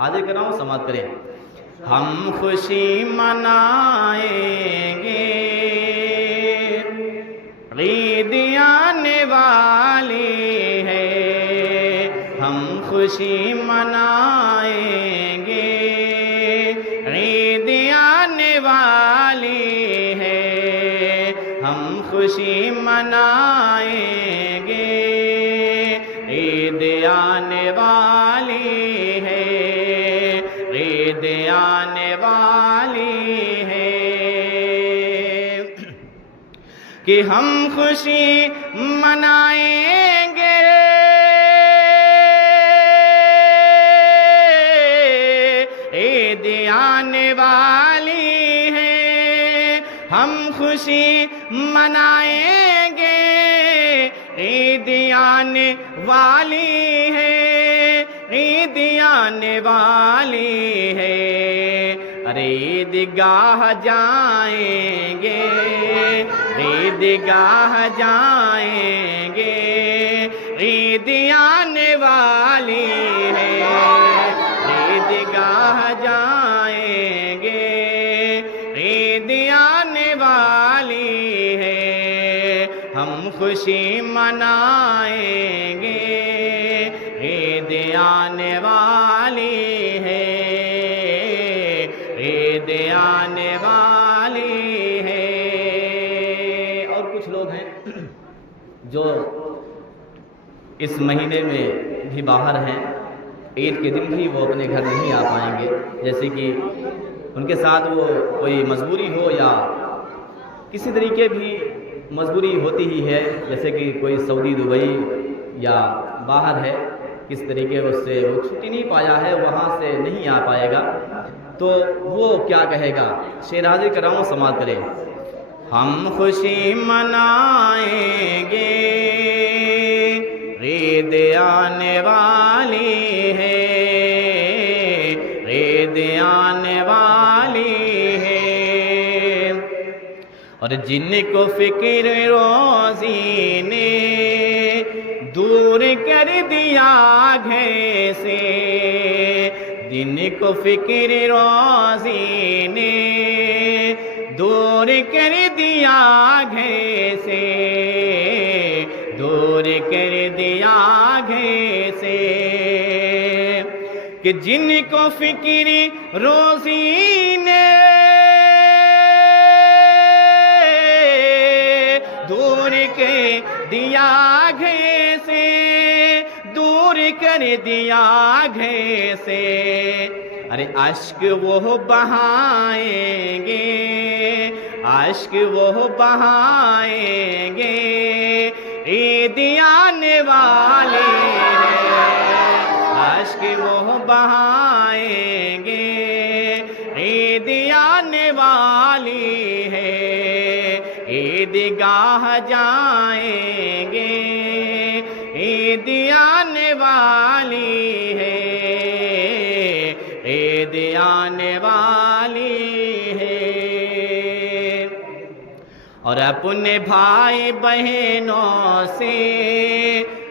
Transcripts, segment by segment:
हाजिर कर रहा हूँ, समाप्त करें। हम खुशी मनाएंगे, ईद आने वाली है। हम खुशी मनाएंगे, ईद आने वाली है। हम खुशी मनाएंगे, ईद आने वाली है। ईद आने वाली है कि हम खुशी मनाएंगे, ईद आने वाली है। हम खुशी मनाएंगे, ईद आने वाली है। ईद आने वाली है। अरे ईदगाह जाएंगे, ईदगाह जाएंगे। ईद आने वाली है। ईदगाह जाएंगे, ईद आने वाली है। हम खुशी मनाएंगे, ईद आने वाली है। ईद आने वाली है। और कुछ लोग हैं जो इस महीने में भी बाहर हैं, ईद के दिन भी वो अपने घर नहीं आ पाएंगे। जैसे कि उनके साथ वो कोई मजबूरी हो या किसी तरीके भी मजबूरी होती ही है, जैसे कि कोई सऊदी दुबई या बाहर है, किस तरीके उससे वो छुट्टी नहीं पाया है, वहाँ से नहीं आ पाएगा, तो वो क्या कहेगा। शेर हाजिर कर रहा हूँ, समाप्त करें। हम खुशी मनाएंगे, ईद आने वाली है। ईद आने वाली है। और जिनको फिक्र रोज़ी ने दूर कर दिया घर से, जिनको फिक्र रोज़ी ने दूर कर दिया घर से, दूर कर दिया घर से। कि जिनको फिक्र रोज़ी ने दूर कर दिया घर से, दूर कर दिया घर से। अरे अश्क वो बहाएंगे, अश्क वो बहाएंगे। ईद आने वाली है। अश्क वो बहाएंगे, ईद आने वाली है। ईदगाह जाएंगे, ईद आने वाली है। ईद आने वाली है। और अपने भाई बहनों से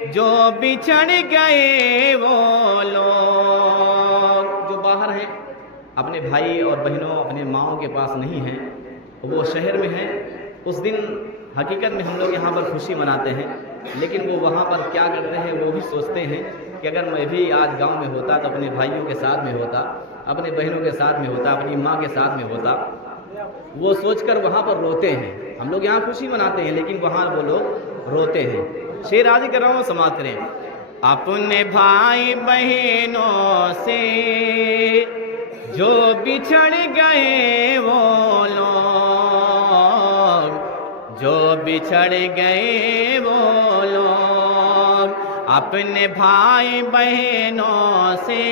जो बिछड़ गए वो लोग जो बाहर हैं, अपने भाई और बहनों अपने माँओं के पास नहीं हैं, वो शहर में हैं, उस दिन हकीकत में हम लोग यहाँ पर खुशी मनाते हैं, लेकिन वो वहाँ पर क्या करते हैं, वो भी सोचते हैं कि अगर मैं भी आज गांव में होता तो अपने भाइयों के साथ में होता, अपने बहनों के साथ में होता, अपनी माँ के साथ में होता। वो सोचकर वहाँ पर रोते हैं। हम लोग यहाँ खुशी मनाते हैं, लेकिन वहाँ वो लोग रोते हैं। शेर हाजिर कर रहा हूँ, समाप्त करें। अपने भाई बहनों से जो बिछड़ गए वो लोग, जो बिछड़ गए वो लोग। अपने भाई बहनों से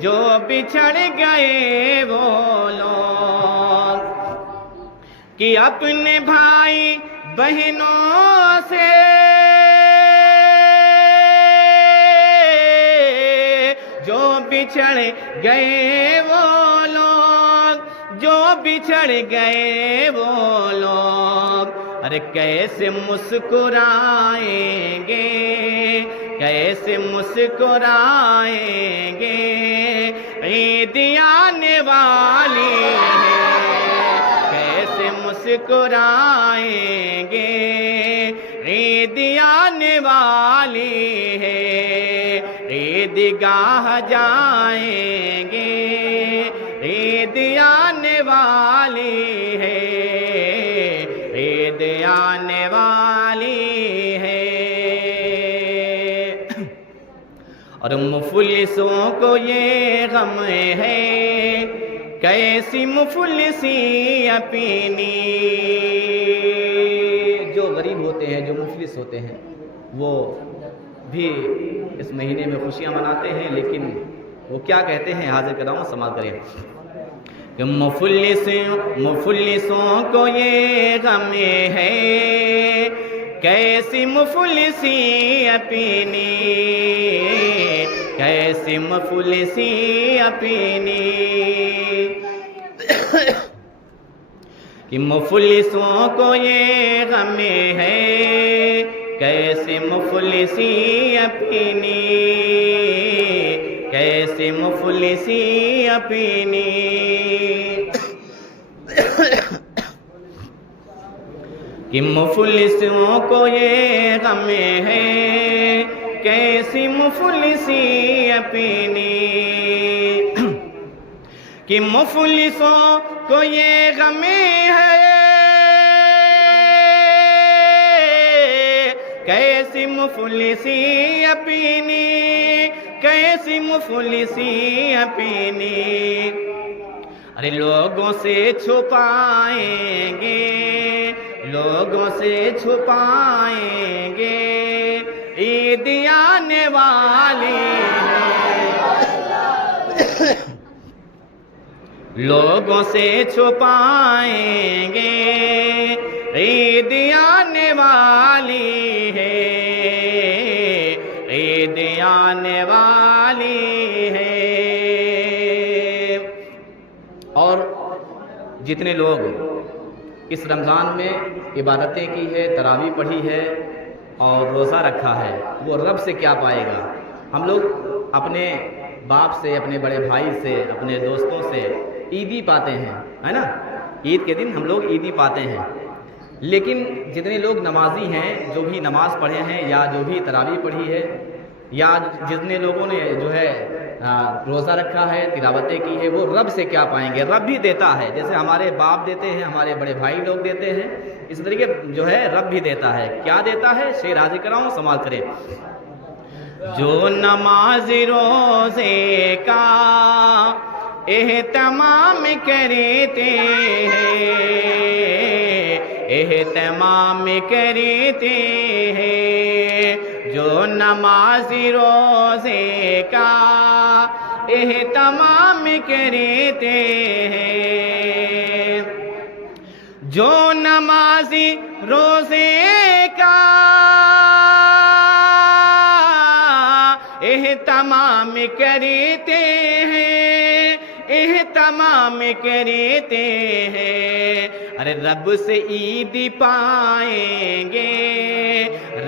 जो बिछड़ गए वो लोग। कि अपने भाई बहनों से जो बिछड़ गए वो लोग, जो बिछड़ गए वो लोग। अरे कैसे मुस्कुराएंगे, कैसे मुस्कुराएंगे, ईद आने वाली है, कैसे मुस्कुराएंगे, ईद आने वाली है, ईदगाह जाएंगे, ईद आने वाली है, ईद आने वाली है। और मुफलिसों को ये गम है, कैसी मुफलिसी अपनी। जो गरीब होते हैं, जो मुफलिस होते हैं, वो भी इस महीने में खुशियां मनाते हैं, लेकिन वो क्या कहते हैं, हाजिर कर रहा हूँ, समाल करें कि मुफलिसों को ये गम है, कैसी मुफलिसी अपनी, कैसी मुफलिसी अपनी। कि मुफलिसों को ये गम है, कैसी मुफलिसी अपनी, कैसी मुफलिसी अपनी। कि मुफलिसों को ये गम है, कैसी मुफलिसी अपनी। कि मुफलिसों को ये गम है, कैसी मुफलिसी अपनी, कैसी मुफलिसी अपनी। अरे लोगों से छुपाएंगे, लोगों से छुपाएंगे, ईद आने वाली है। लोगों से छुपाएंगे, ईद आने वाली है, ईद आने वाली है। और जितने लोग इस रमज़ान में इबादतें की है, तरावी पढ़ी है और रोज़ा रखा है, वो रब से क्या पाएगा। हम लोग अपने बाप से, अपने बड़े भाई से, अपने दोस्तों से ईदी पाते हैं, है ना। ईद के दिन हम लोग ईदी पाते हैं, लेकिन जितने लोग नमाजी हैं, जो भी नमाज पढ़े हैं या जो भी तरावी पढ़ी है, या जितने लोगों ने जो है रोज़ा रखा है, तिलावतें की है, वो रब से क्या पाएंगे। रब भी देता है, जैसे हमारे बाप देते हैं, हमारे बड़े भाई लोग देते हैं, इस तरीके जो है रब भी देता है। क्या देता है, शेर हाजिर कराऊं, समाल करें। जो नमाज रोज़े का एहतमाम करते हैं, एहतमाम करते हैं, जो नमाज़ी रोज़े का एहतमाम करते हैं, जो नमाज़ी रोज़े का एहतमाम करते हैं, एहतमाम करते हैं। अरे रब से ईद पाएंगे,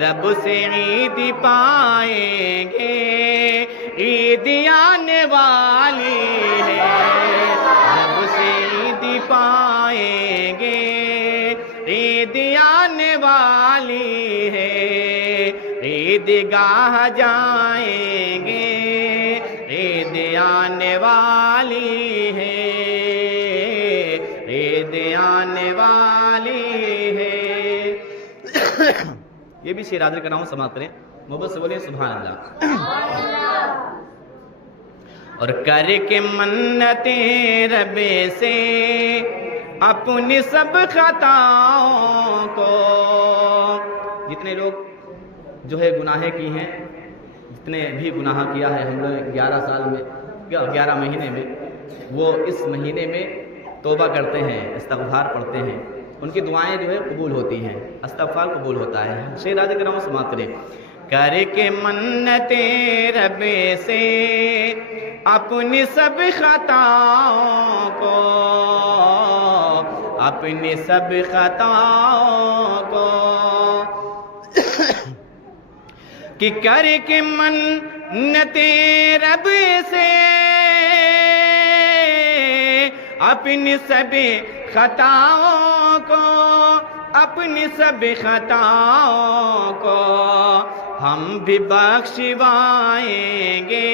रब से ईद पाएंगे, ईद आने वाली है। रब से ईद पाएंगे, ईद आने वाली है, ईदगाह जाएंगे, ईद आने वाली है, ईद आने वाली है। ये भी शेर हाजिर करना हूं, समाप्त करें। मोहब्बत से बोले सुभान अल्लाह। और करके मन्नतें रब से अपनी सब खताओं को। जितने लोग जो है गुनाहें की हैं, जितने भी गुनाह किया है हम लोग 11 साल में, 11 महीने में, वो इस महीने में तौबा करते हैं, इस्तग़फ़ार पढ़ते हैं, उनकी दुआएं जो है कबूल होती हैं, इस्तग़फ़ार कबूल होता है। शेर याद कराऊं, समाप्त करें। करके मन्नतें रब से अपनी सब खताओं को, अपनी सब खताओं को کہ کر کے منتے رب سے اپنی سب خطاؤں کو، اپنی سب خطاؤں کو ہم بھی بخشوائیں گے،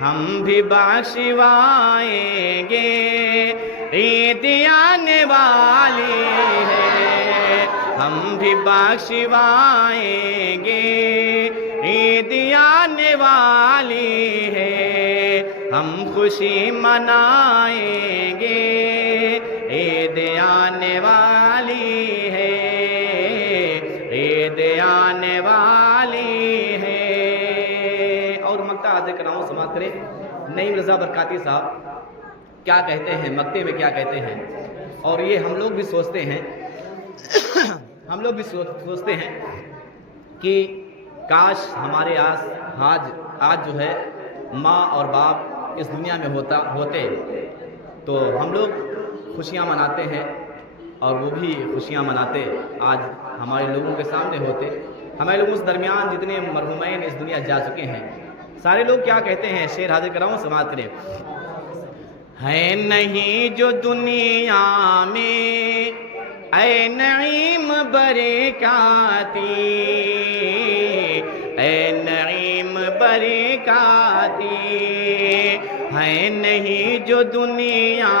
ہم بھی بخشوائیں گے۔ عید آنے والی ہے، ہم بھی بخشوائیں گے۔ عید آنے والی ہے، ہم خوشی منائیں گے۔ عید آنے والی ہے، عید آنے والی ہے۔ اور مکتا حاضر کرام سماعت کریں نعیم رضا برکاتی صاحب کیا کہتے ہیں، مکتے میں کیا کہتے ہیں۔ اور یہ ہم لوگ بھی سوچتے ہیں ہم لوگ بھی سوچتے ہیں کہ کاش ہمارے آج جو ہے ماں اور باپ اس دنیا میں ہوتے تو ہم لوگ خوشیاں مناتے ہیں، اور وہ بھی خوشیاں مناتے آج ہمارے لوگوں کے سامنے ہوتے۔ ہمارے لوگوں سے درمیان جتنے مرحومین اس دنیا جا چکے ہیں، سارے لوگ کیا کہتے ہیں، شعر حاضر کراؤں سماعت کریں۔ ہے نہیں جو دنیا میں اے نعیم برکاتی، اے نعیم برکاتی، ہے نہیں جو دنیا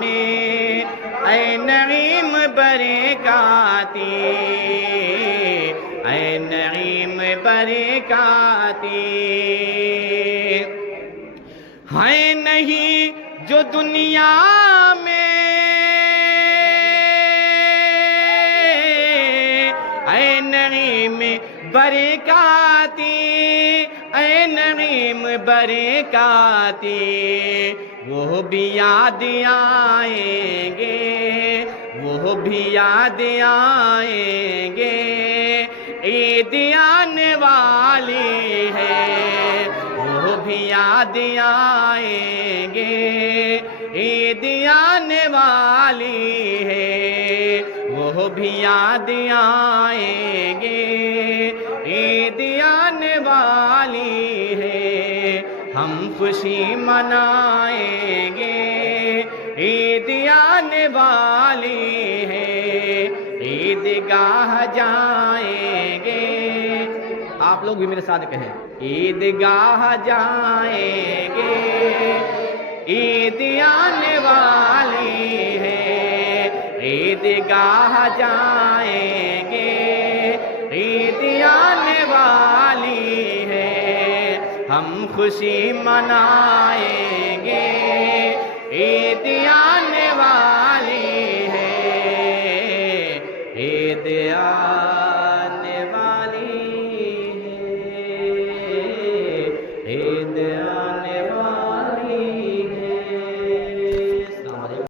میں اے نعیم برکاتی، اے نعیم برکاتی، ہے نہیں جو دنیا میں اے نعیم برکاتی، اے نعیم برکاتی، وہ بھی یاد آئیں گے، وہ بھی یاد آئیں گے۔ عید آنے والی ہے، وہ بھی یاد آئیں گے۔ عید آنے والی ہے، وہ بھی یاد آئیں گے۔ عید آنے والی ہے، ہم خوشی منائیں گے۔ عید آنے والی ہے، عید گاہ جائیں گے۔ آپ لوگ بھی میرے ساتھ کہیں، عید گاہ جائیں گے۔ عید آنے والی ہے، عید گاہ جائیں گے۔ عید آنے والی ہے، ہم خوشی منائیں گے۔ عید آنے والی ہے، عید آنے والی ہے، عید